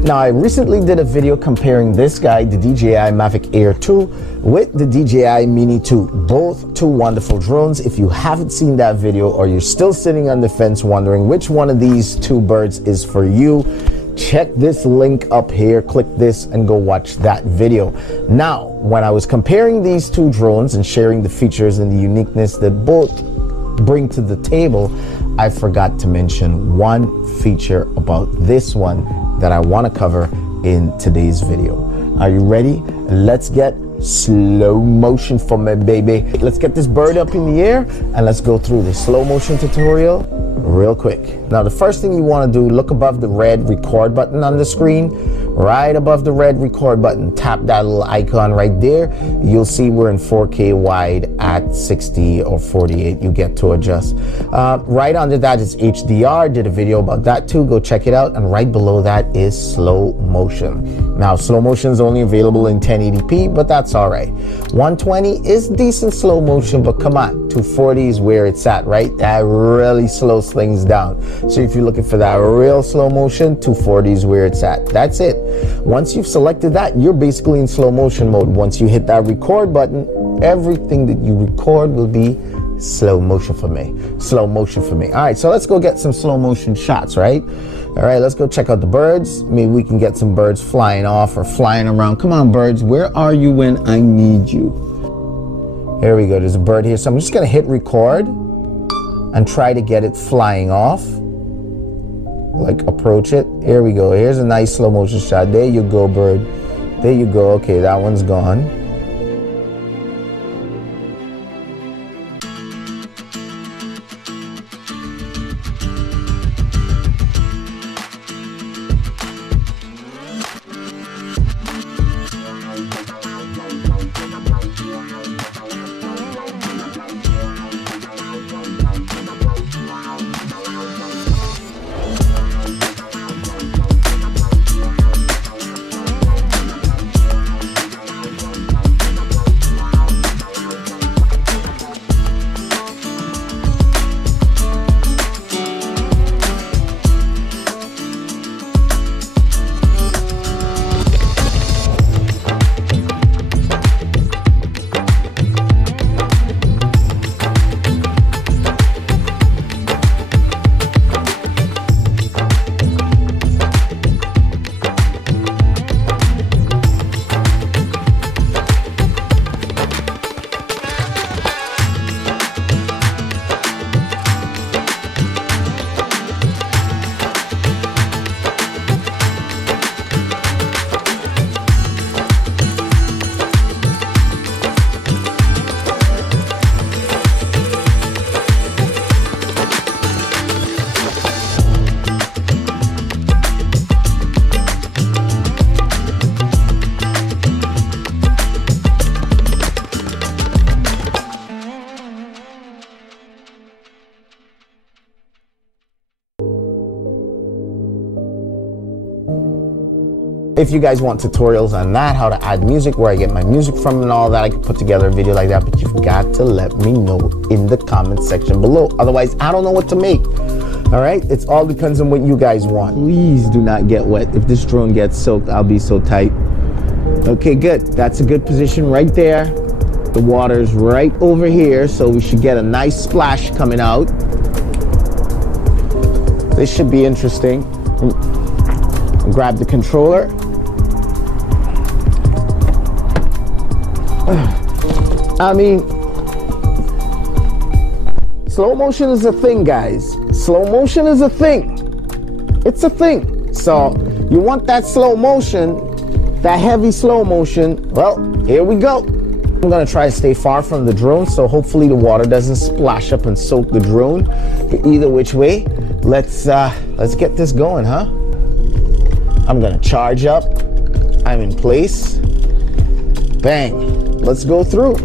Now, I recently did a video comparing this guy, the DJI Mavic Air 2, with the DJI Mini 2. Both two wonderful drones. If you haven't seen that video, or you're still sitting on the fence wondering which one of these two birds is for you, check this link up here, click this and go watch that video. Now, when I was comparing these two drones and sharing the features and the uniqueness that both bring to the table, I forgot to mention one feature about this one that I want to cover in today's video. Are you ready? Let's get slow motion for me, baby. Let's get this bird up in the air and let's go through the slow motion tutorial real quick. Now, the first thing you want to do, look above the red record button on the screen. Right above the red record button, tap that little icon right there. You'll see we're in 4K wide at 60 or 48. You get to adjust. Right under that is HDR. Did a video about that too. Go check it out. And right below that is slow motion. Now, slow motion is only available in 1080p, but that's all right. 120 is decent slow motion, but come on, 240 is where it's at, right? That really slows things down. So if you're looking for that real slow motion, 240 is where it's at. That's it. Once you've selected that, you're basically in slow motion mode. Once you hit that record button, everything that you record will be slow motion for me. Slow motion for me. All right, so let's go get some slow motion shots, right? All right, let's go check out the birds. Maybe we can get some birds flying off or flying around. Come on, birds, where are you when I need you? Here we go, there's a bird here. So I'm just gonna hit record and try to get it flying off. Like approach it. Here we go. Here's a nice slow motion shot. There you go, bird. There you go. Okay, that one's gone. If you guys want tutorials on that, how to add music, where I get my music from and all that, I can put together a video like that, but you've got to let me know in the comment section below. Otherwise, I don't know what to make. All right, it all depends on what you guys want. Please do not get wet. If this drone gets soaked, I'll be so tight. Okay, good. That's a good position right there. The water's right over here, so we should get a nice splash coming out. This should be interesting. Grab the controller. I mean, slow motion is a thing, guys. Slow motion is a thing. It's a thing. So you want that slow motion, that heavy slow motion. Well, here we go. I'm gonna try to stay far from the drone, so hopefully the water doesn't splash up and soak the drone. But either which way, let's get this going, huh? I'm gonna charge up. I'm in place. Bang. Let's go through.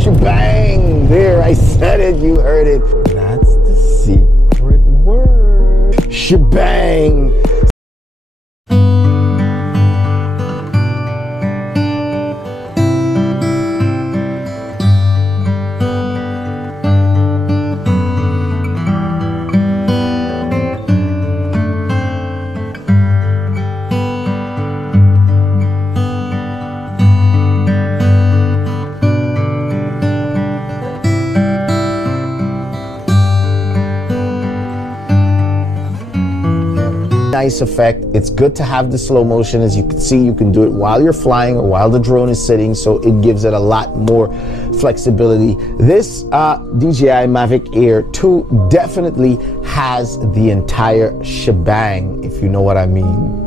Shebang. There, I said it. You heard it. That's the secret word. Shebang. nice effect. It's good to have the slow motion. As you can see, you can do it while you're flying or while the drone is sitting, so it gives it a lot more flexibility. This DJI Mavic Air 2 definitely has the entire shebang, if you know what I mean.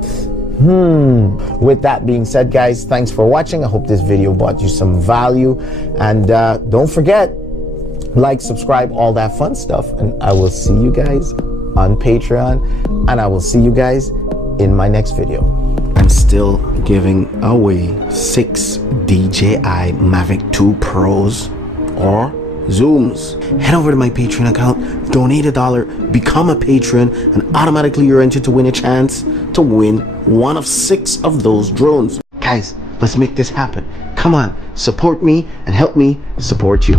With that being said, guys, thanks for watching. I hope this video brought you some value, and don't forget, like, subscribe, all that fun stuff, and I will see you guys on Patreon, and I will see you guys in my next video. I'm still giving away 6 DJI Mavic 2 Pros or Zooms. Head over to my Patreon account, donate $1, become a patron, and automatically you're entered to win a chance to win one of 6 of those drones. Guys, let's make this happen. Come on, support me and help me support you.